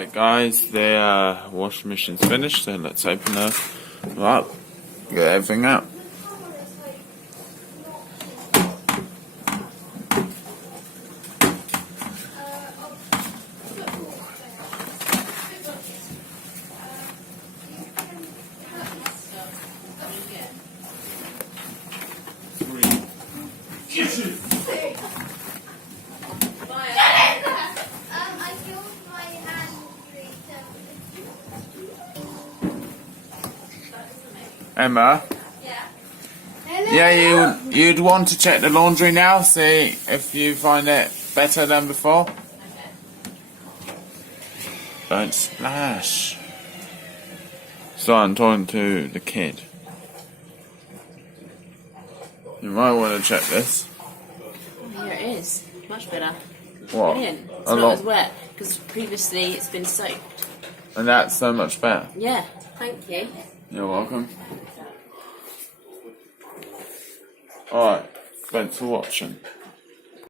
Right guys, the washing machine's finished, so let's open her up, get everything out. Emma? Yeah, you'd want to check the laundry now, see if you find it better than before. Don't splash. So I'm talking to the kid. You might want to check this. Oh, here it is. Much better. What? Brilliant. It's not as wet, because previously it's been soaked. And that's so much better. Yeah, thank you. You're welcome. Alright, thanks for watching.